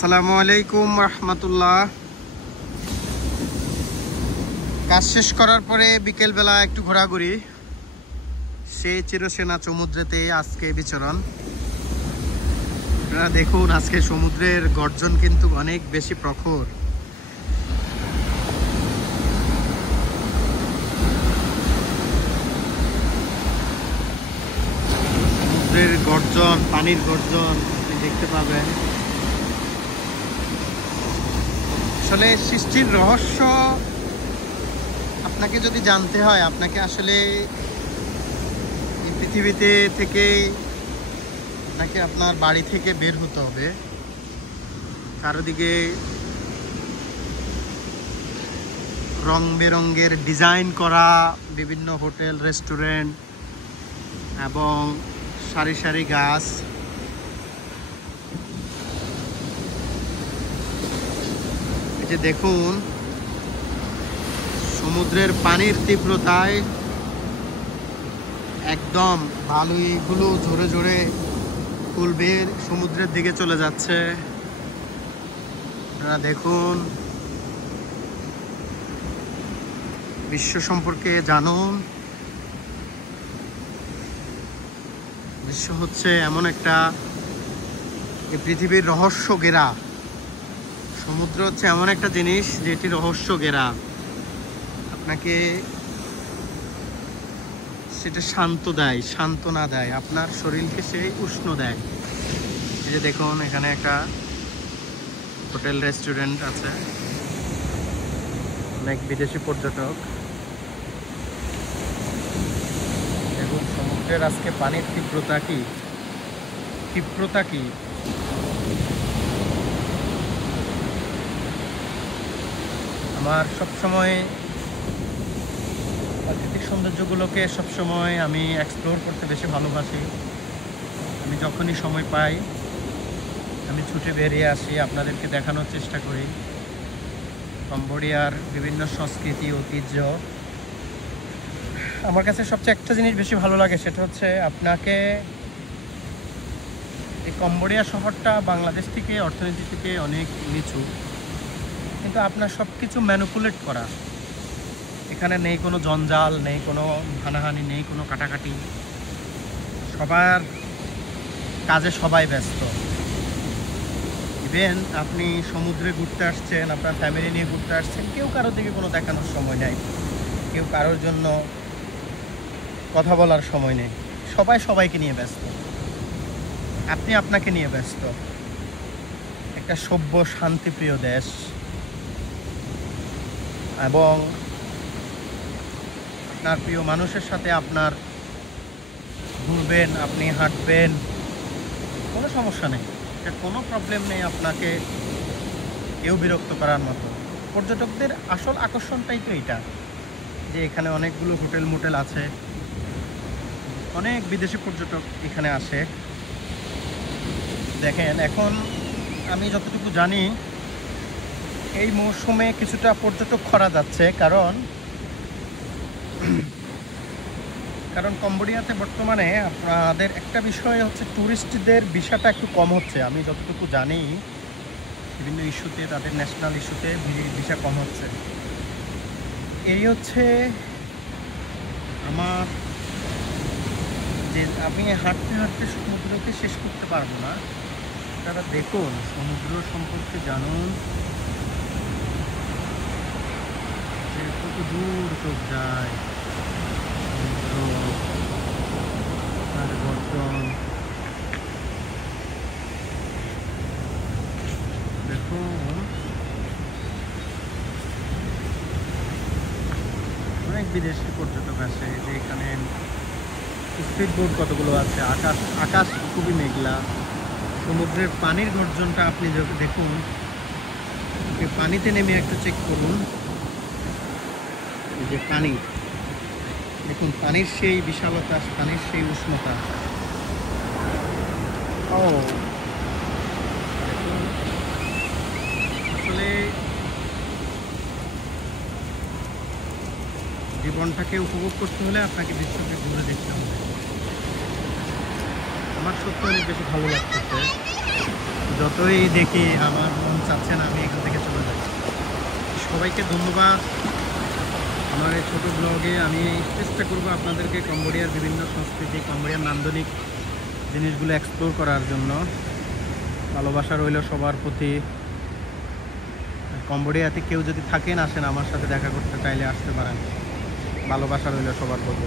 আসসালামু আলাইকুম রহমতুল্লাহ। কাজ শেষ করার পরে বিকেলবেলা একটু ঘোরাঘুরি, সেই চিরসেনা সমুদ্রেতে আজকে বিচরণ। আপনারা দেখুন, আজকে সমুদ্রের গর্জন কিন্তু অনেক বেশি প্রখর। সমুদ্রের গর্জন, পানির গর্জন আপনি দেখতে পাবেন। আসলে সৃষ্টির রহস্য আপনাকে যদি জানতে হয়, আপনাকে আসলে এই পৃথিবীতে থেকে আপনাকে আপনার বাড়ি থেকে বের হতে হবে। চারিদিকে রং বেরঙের ডিজাইন করা বিভিন্ন হোটেল, রেস্টুরেন্ট এবং সারি সারি গাছ। এই যে দেখুন, সমুদ্রের পানির তীব্রতায় একদম বালুগুলো জোরে জোরে কুলবের সমুদ্রের দিকে চলে যাচ্ছে। আপনারা দেখুন, বিশ্ব সম্পর্কে জানুন। বিশ্ব হচ্ছে এমন একটা, এই পৃথিবীর রহস্য ঘেরা। সমুদ্র হচ্ছে এমন একটা জিনিস যেটি রহস্য ঘেরা। আপনাকে সেটা শান্ত দেয়, সান্ত্বনা দেয়, আপনার শরীরকে সেই উষ্ণ দেয়। এই যে দেখুন, এখানে একটা হোটেল রেস্টুরেন্ট আছে, অনেক বিদেশি পর্যটক। দেখুন সমুদ্রের আজকে পানির তীব্রতা কি। আমার সবসময় প্রাকৃতিক সৌন্দর্যগুলোকে সবসময় আমি এক্সপ্লোর করতে বেশি ভালোবাসি। আমি যখনই সময় পাই আমি ছুটে বেরিয়ে আসি, আপনাদেরকে দেখানোর চেষ্টা করি কম্বোডিয়ার বিভিন্ন সংস্কৃতি, ঐতিহ্য। আমার কাছে সবচেয়ে একটা জিনিস বেশি ভালো লাগে, সেটা হচ্ছে আপনাকে এই কম্বোডিয়া শহরটা বাংলাদেশ থেকে অর্থনীতি থেকে অনেক নিচু, কিন্তু আপনার সব কিছু ম্যানিপুলেট করা। এখানে নেই কোনো জঞ্জাল, নেই কোনো হানাহানি, নেই কোনো কাটাকাটি। সবার কাজে সবাই ব্যস্ত। ইভেন আপনি সমুদ্রে ঘুরতে আসছেন, আপনার ফ্যামিলি নিয়ে ঘুরতে আসছেন, কেউ কারোর দিকে কোনো দেখানোর সময় নেই, কেউ কারোর জন্য কথা বলার সময় নেই। সবাই সবাইকে নিয়ে ব্যস্ত, আপনি আপনাকে নিয়ে ব্যস্ত। একটা সভ্য শান্তিপ্রিয় দেশ, এবং আপনার প্রিয় মানুষের সাথে আপনার ঘুরবেন, আপনি হাঁটবেন, কোনো সমস্যা নেই, এটা কোনো প্রবলেম নেই আপনাকে কেউ বিরক্ত করার মতো। পর্যটকদের আসল আকর্ষণটাই তো এটা, যে এখানে অনেকগুলো হোটেল মোটেল আছে, অনেক বিদেশি পর্যটক এখানে আসে। দেখেন, এখন আমি যতটুকু জানি এই মৌসুমে কিছুটা পর্যটক খরা যাচ্ছে, কারণ কম্বোডিয়াতে বর্তমানে আপনাদের একটা বিষয় হচ্ছে ট্যুরিস্টদের ভিসাটা একটু কম হচ্ছে। আমি যতটুকু জানি বিভিন্ন ইস্যুতে, তাদের ন্যাশনাল ইস্যুতে ভিসা কম হচ্ছে। এই হচ্ছে আমার, যে আমি হাঁটতে হাঁটতে সমুদ্রকে শেষ করতে পারবো না। তারা দেখুন, সমুদ্র সম্পর্কে জানুন, যে কত দূর চোখ যায় সমুদ্র, তার গর্জন। দেখুন, অনেক বিদেশি পর্যটক আসে। যে এখানে স্পিড বোট কতগুলো আছে, আকাশ খুবই মেঘলা। সমুদ্রের পানির গর্জনটা আপনি দেখুন, পানিতে নেমে একটু চেক করুন। এই যে পানি, দেখুন পানির সেই বিশালতা, পানির সেই উষ্ণতা। ও আসলে জীবনটাকে উপভোগ করতে হলে আপনাকে বিশ্বকে ঘুরে দেখতে হবে। আমার সত্যি অনেক বেশি ভালো লাগতেছে। যতই দেখি আমার মন চাচ্ছে না আমি এখান থেকে চলে যাই। সবাইকে ধন্যবাদ। আমার এই ছোটো ব্লগে আমি চেষ্টা করব আপনাদেরকে কম্বোডিয়ার বিভিন্ন সংস্কৃতি, কম্বোডিয়ার নান্দনিক জিনিসগুলো এক্সপ্লোর করার জন্য। ভালোবাসা রইল সবার প্রতি। কম্বোডিয়াতে কেউ যদি থাকেন, আসেন, আমার সাথে দেখা করতে চাইলে আসতে পারেন। ভালোবাসা রইল সবার প্রতি।